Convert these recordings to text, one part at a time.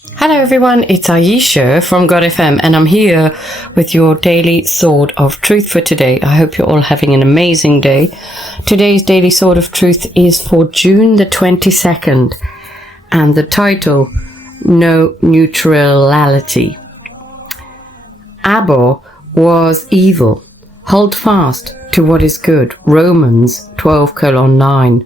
Hello everyone, it's Ayesha from godfm and I'm here with your daily sword of truth for today. I hope you're all having an amazing day. Today's daily sword of truth is for June the 22nd and the title, No Neutrality. Abhor was evil. Hold fast to what is good. Romans 12:9.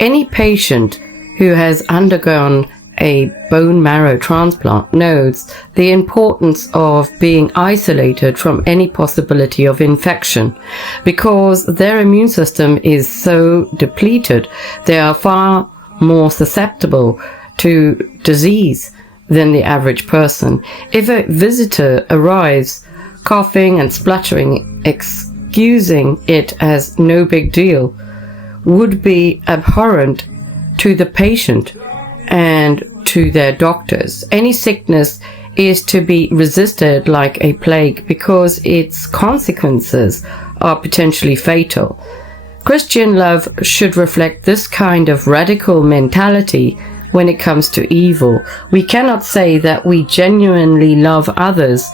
Any patient who has undergone a bone marrow transplant knows the importance of being isolated from any possibility of infection. Because their immune system is so depleted, they are far more susceptible to disease than the average person. If a visitor arrives coughing and spluttering, excusing it as no big deal would be abhorrent to the patient and to their doctors. Any sickness is to be resisted like a plague because its consequences are potentially fatal. Christian love should reflect this kind of radical mentality when it comes to evil. We cannot say that we genuinely love others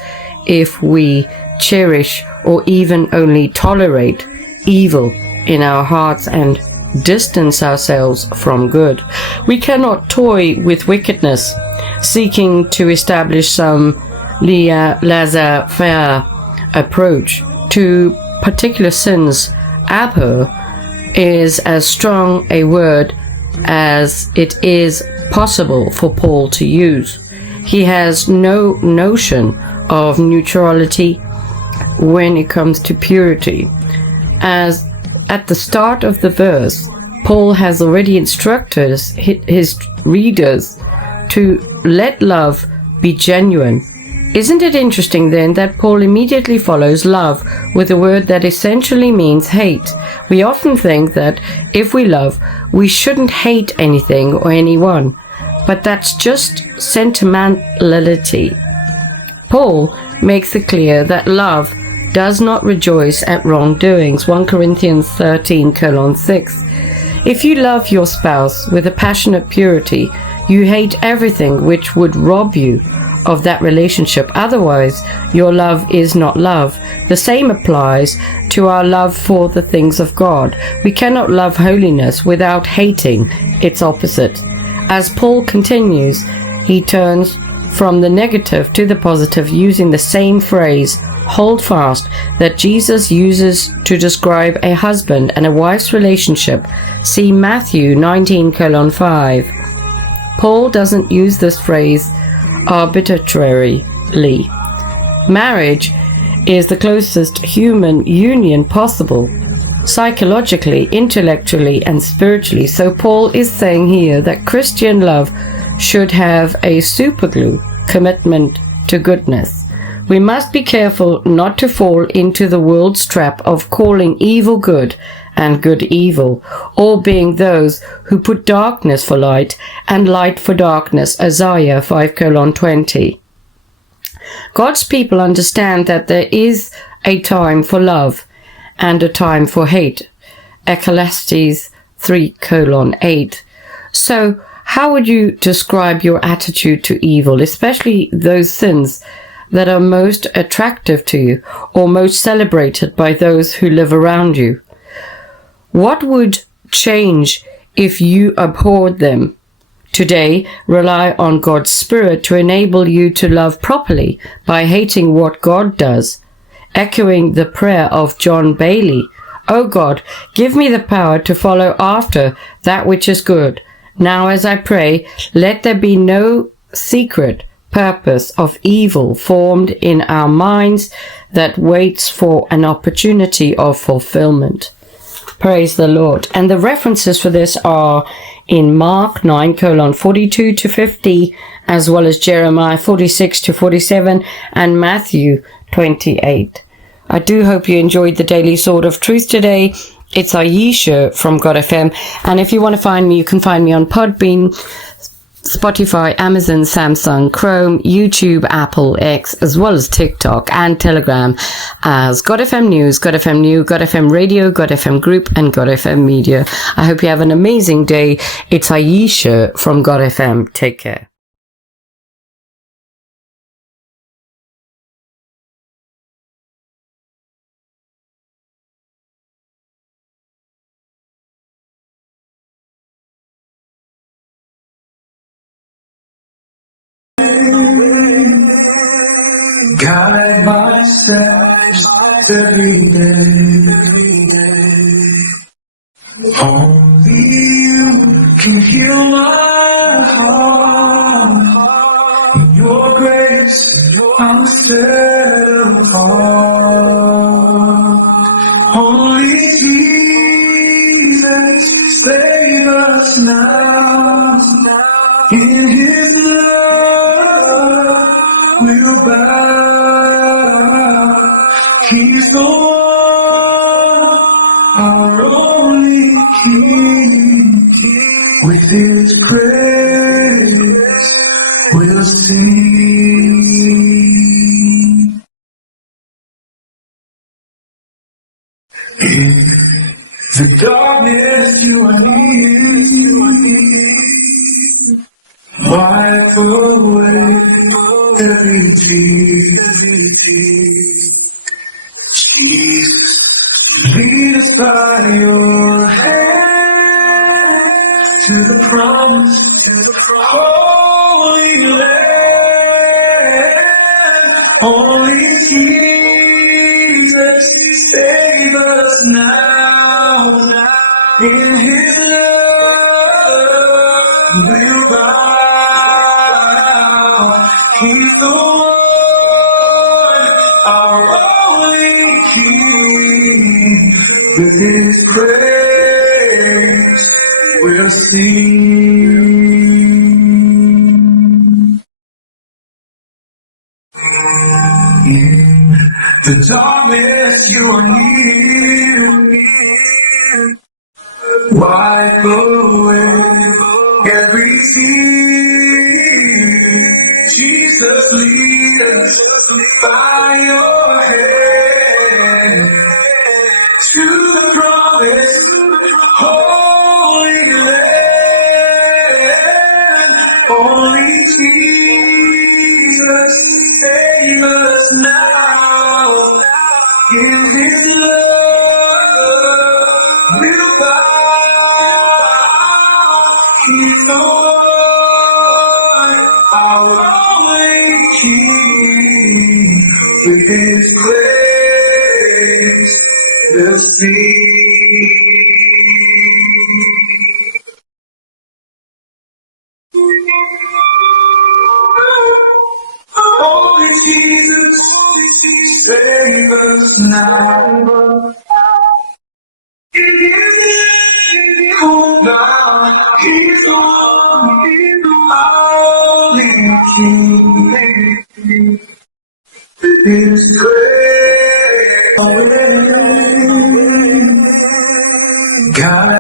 if we cherish or even only tolerate evil in our hearts and distance ourselves from good. We cannot toy with wickedness, seeking to establish some laissez-faire approach to particular sins. Abhor is as strong a word as it is possible for Paul to use. He has no notion of neutrality when it comes to purity. As at the start of the verse, Paul has already instructed his readers to let love be genuine. Isn't it interesting then that Paul immediately follows love with a word that essentially means hate? We often think that if we love, we shouldn't hate anything or anyone, but that's just sentimentality. Paul makes it clear that love does not rejoice at wrongdoings. 1 Corinthians 13:6. If you love your spouse with a passionate purity, you hate everything which would rob you of that relationship. Otherwise, your love is not love. The same applies to our love for the things of God. We cannot love holiness without hating its opposite. As Paul continues, he turns from the negative to the positive using the same phrase, hold fast, that Jesus uses to describe a husband and a wife's relationship. See Matthew 19:5. Paul doesn't use this phrase arbitrarily. Marriage is the closest human union possible, psychologically, intellectually, and spiritually. So Paul is saying here that Christian love should have a superglue commitment to goodness. We must be careful not to fall into the world's trap of calling evil good and good evil, or being those who put darkness for light and light for darkness. Isaiah 5:20. God's people understand that there is a time for love and a time for hate. Ecclesiastes 3:8. So, how would you describe your attitude to evil, especially those sins that are most attractive to you or most celebrated by those who live around you? What would change if you abhorred them? Today, rely on God's Spirit to enable you to love properly by hating what God does. Echoing the prayer of John Bailey, "O God, give me the power to follow after that which is good. Now as I pray, let there be no secret purpose of evil formed in our minds that waits for an opportunity of fulfillment." Praise the Lord. And the references for this are in Mark 9:42-50, as well as Jeremiah 46-47 and Matthew 28. I do hope you enjoyed the Daily Sword of Truth today. It's Ayesha from godfm. And if you want to find me, you can find me on Podbean, Spotify, Amazon, Samsung, Chrome, YouTube, Apple, X, as well as TikTok and Telegram as godfm News, godfm New, godfm Radio, godfm Group, and godfm Media. I hope you have an amazing day. It's Ayesha from godfm. Take care. Guide my steps every day. Only you can heal my heart. In your grace, I'm set apart. Only Jesus, save us now. In His love, we'll bow. He's the one, our only King. With His praise, we'll sing. In the darkness, you are near. Wipe away every tear. Jesus, lead us by your hand to the promised Holy Land. Only Jesus, save us now. In His love, we'll bow. He's the one, our only King. With His praise, we'll sing. In the darkness, you are near. Wipe away every tear. Jesus, lead us by your hand to the promised Holy Land. Only Jesus, save us now. In His love, we'll bow. He's the one, our only King. With His praise, we'll sing. Only Jesus, save us now. In His name, oh God, He's the one, He's the only King. His praise, guide